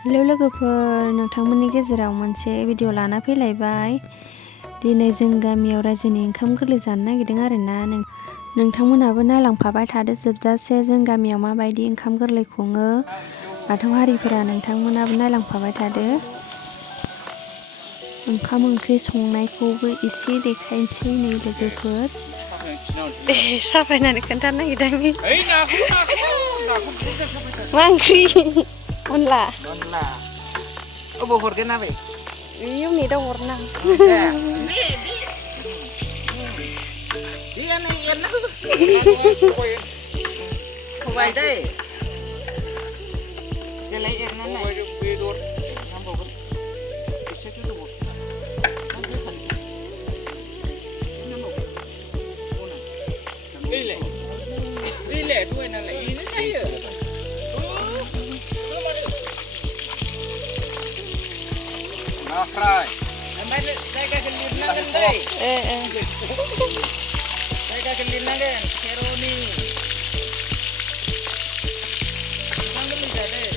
Hello लोगोफोर, नोंथांमोननि गेजेराव मोनसे भिडिअ लाना फैलायबाय। दिनै जों गामियाव रायजोनि ओंखाम गोरलै जानो नागिरदों आरोना। नोंथांमोनहाबो नायलांफाबाय थादो जोबजासे जों गामियाव माबायदि ओंखाम गोरलै खुङो। बाथौ हारिफोरा नोंथांमोनहाबो नायलांफाबाय थादो। ओंखाम ओंख्रि संनायखौबो एसे देखायनोसै नै लोगोफोर। साफायनानै खोन्थानो नागिरदों। मा ओंख्रि? अनला अबाव हरगोन आबै? बेयाव नेटआव हरनां। खबाय दै देलाय एरनानै बेदर नांबावगोन एसे गोदौ दैलाय दहाय नालाय बेनो जायो। ओमफ्राय जायगाखौ लिरनांगोन दै। जायगाखौ लिरनांगोन खेर'नि ओंखाम गोरलै जादों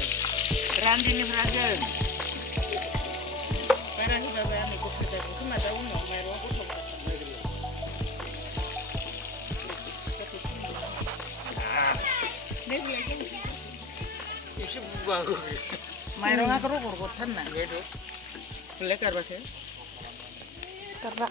रान्दिनिफ्रा जों बारा होबाबो आंनि गथ' जागोन खोमा दा उनाव माइरंआ गथ' एसे बुगागौ माइरंआ रग' रग'थारना बुलाय गारबाखो गारबा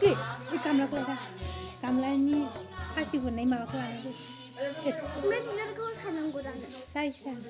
Tri, gamla kelas gamla ini pasti guna lima kelas itu. Bener kau senang guna. Saya senang.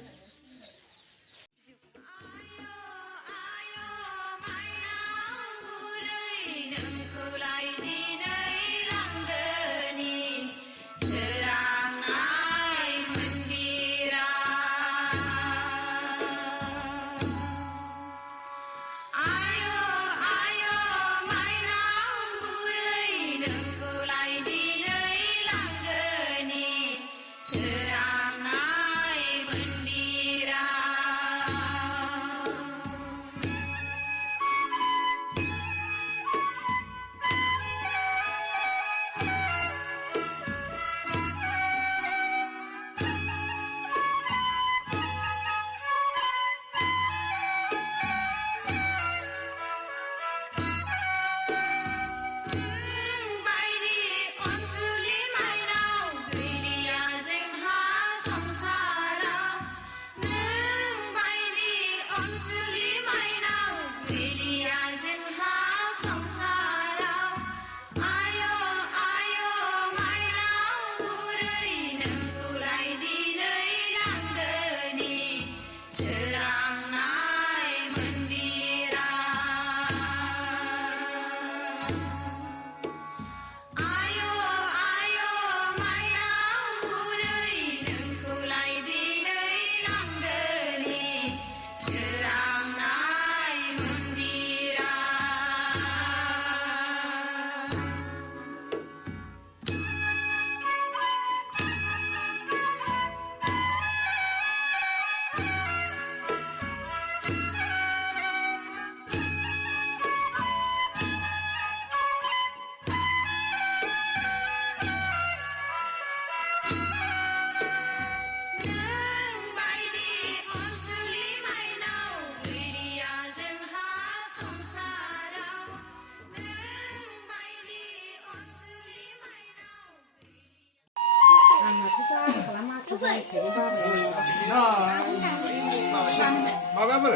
माबाफोर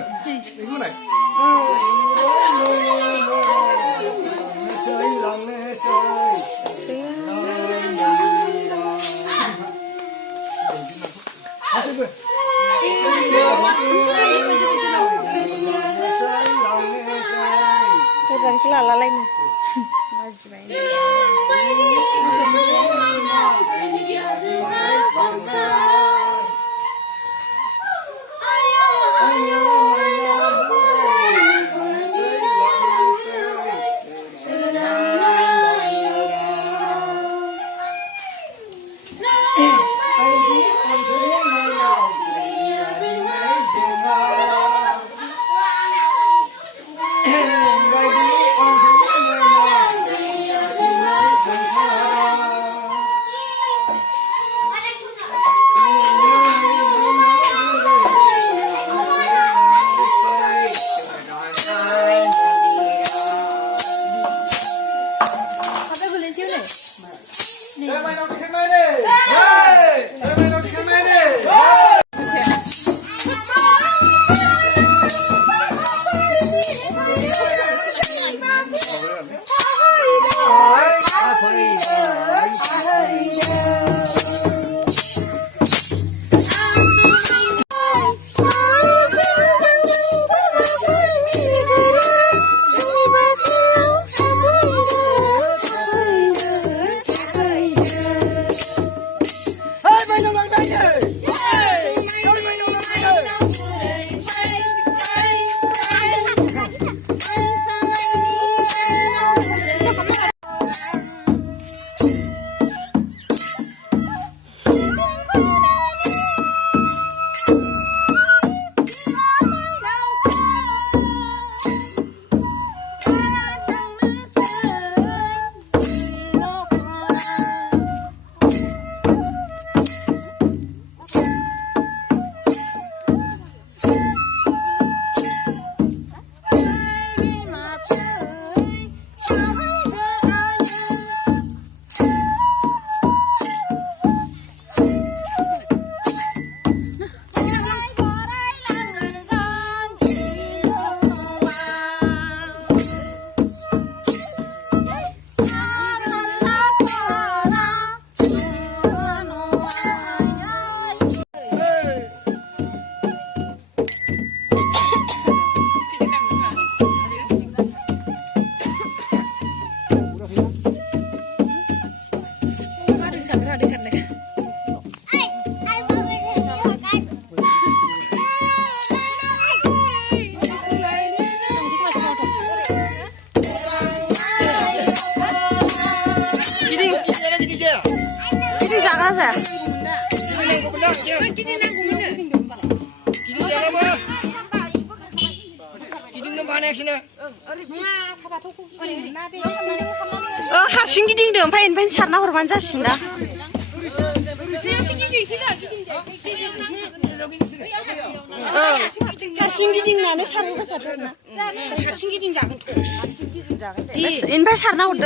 बेखौलाय Mai nó đi mai đi. Mai nó đi mai đi. 하신 기딩도 엄파인 샷나 호르반 자신다. 하신 기딩 나는 사는 거 같았나? 하신 기딩 작은 통. 인파 샷나 호르.